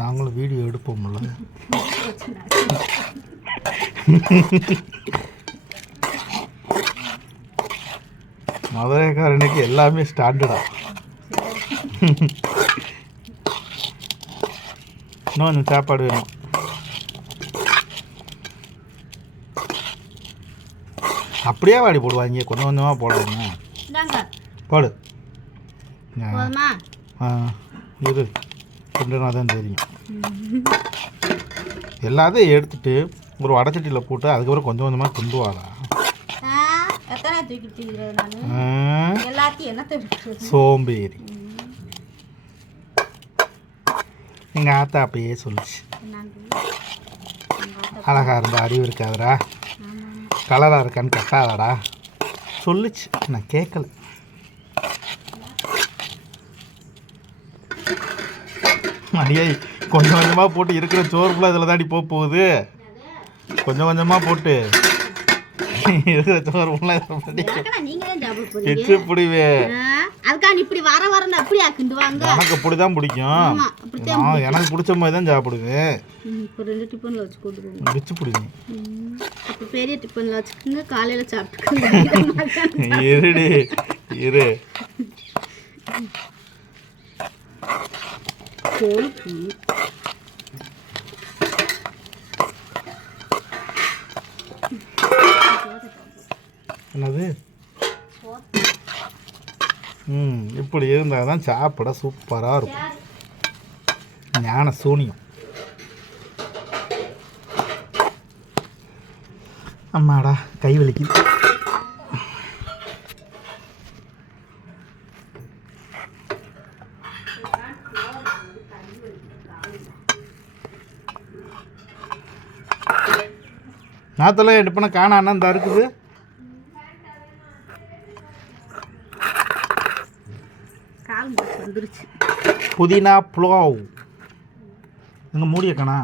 நாங்களும் வீடியோ எடுப்போம்ல. மதுரைக்காரனுக்கு எல்லாமே ஸ்டாண்டர்டா. இன்னும் கொஞ்சம் சாப்பாடு வேணும். அப்படியே வாடி போடுவாங்க, கொஞ்சம் கொஞ்சமாக போடுவாங்க. போடு. இது கொஞ்சம் தான் தெரியும். எல்லாத்தையும் எடுத்துட்டு ஒரு வடச்சட்டியில் போட்டு அதுக்கப்புறம் கொஞ்சம் கொஞ்சமாக கிண்டுவாடா. சோம்பேறி. எங்கள் ஆத்தா அப்பயே சொல்லிச்சு, அழகா இருந்தா அறிவு இருக்காதடா, கலராக இருக்கான்னு கட்டாதடா சொல்லிச்சு. நான் கேட்கல. அடியே கொஞ்சம் கொஞ்சமாக போட்டு இருக்கிற சோறுக்குள்ள இதில் தாண்டி போகுது. கொஞ்சம் கொஞ்சமாக போட்டு இருக்கிற சோறு பிச்சு பிடிவே. எனக்கு இப்படிதான் பிடிக்கும். எனக்கு பிடிச்ச மாதிரி தான் சாப்பிடுவேன். பிச்சு பிடிக்கும். பெரிய டிஃபன்ல வச்சுக்கோங்க, காலையில சாப்பிட்டுக்கோங்க. இருடி இரு. என்னது? இப்படி இருந்தால் தான் சாப்பிட சூப்பராக இருக்கும். ஞான சூனியம். அம்மாடா கை வலிக்குது. நாத்தெல்லாம் எடுப்பன காணான்னா இந்த இருக்குது. புதினா புலாவ் எங்க மூடிய காணா.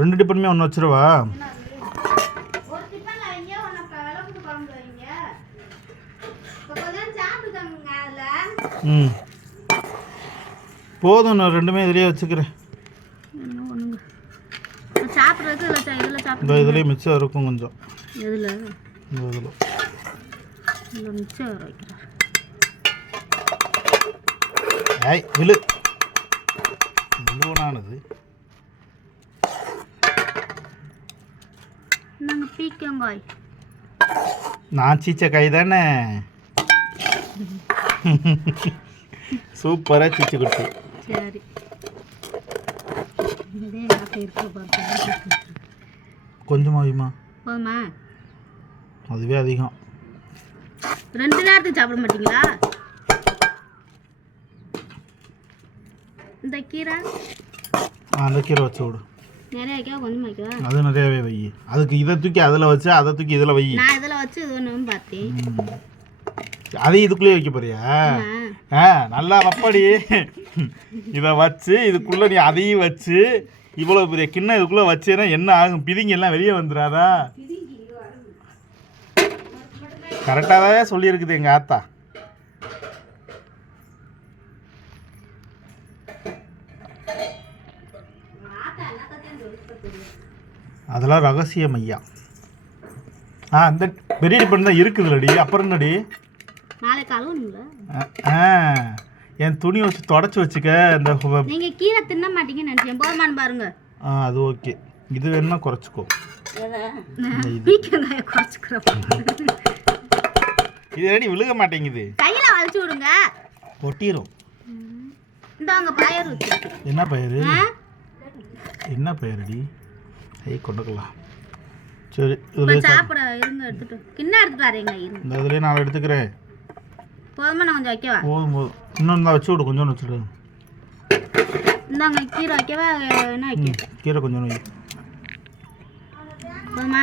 ரெண்டு டிஃபனுமே ஒன்று வச்சிருவா. போதும், நான் ரெண்டுமே இதுலேயே வச்சுக்கிறேன். இந்த இதுலேயே மிச்சம் இருக்கும் கொஞ்சம். விழு விழுவனானது. நான் சீச்ச காய் தானே. சூப்பராக சீச்சு கொடுத்து. சரி, கொஞ்சமாவிமா போதுமா? அதுவே அதிகம். 2 நேரத்துக்கு சாப்பிட மாட்டீங்களா? இந்த கீரை அந்த கீரை வச்சு விடு. நிறைய வைக்க கொஞ்சம் வைக்க. அது நிறையவே வை. அதுக்கு இதை தூக்கி அதில் வச்சு அதை தூக்கி இதில் வை. நான் இதில் வச்சு இது ஒன்று பார்த்தேன். அதையும் இதுக்குள்ளேயே வைக்க போறியா? நல்லா வப்படி. இதை வச்சு இதுக்குள்ளே நீ அதையும் வச்சு இவ்வளோ பெரிய கிண்ணம் இதுக்குள்ளே வச்சேன்னா என்ன ஆகும்? பிதிங்க எல்லாம் வெளியே வந்துடாதா? கரெக்டாக தான் சொல்லியிருக்குது எங்கள் ஆத்தா. அதெல்லாம் ரகசியம் ஐயா. அந்த பெரிய டிஃபன் தான் இருக்குதுல்லடி. அப்புறம் என்னடி? என் துணி வச்சு தொடச்சி வச்சுக்க. இந்த நீங்க கீரை தின்ன மாட்டீங்கன்னு நினைச்சேன். போதுமான்னு பாருங்க. அது ஓகே. இது வேணும்னா குறைச்சிக்கோ. இது ரெடி விழுக மாட்டேங்குது. கையில வளைச்சு விடுங்க. ஒட்டிரும். இந்தாங்க பயிர். என்ன பயிர்? என்ன பயிரடி? கொண்டுக்கலாம். சரி, சாப்பிட இருங்க. எடுத்துட்டு கிண்ணம் எடுத்துட்டு வரீங்க. இந்த இதுலேயே நான் எடுத்துக்கிறேன். போதுமா? நான் கொஞ்சம் வைக்கவா? போதும் போதும். இன்னொன்று தான் வச்சு விடு. கொஞ்சம் வச்சுடு. இந்தாங்க கீரை வைக்கவா? என்ன வைக்க? கீரை கொஞ்சம் வை. போதுமா?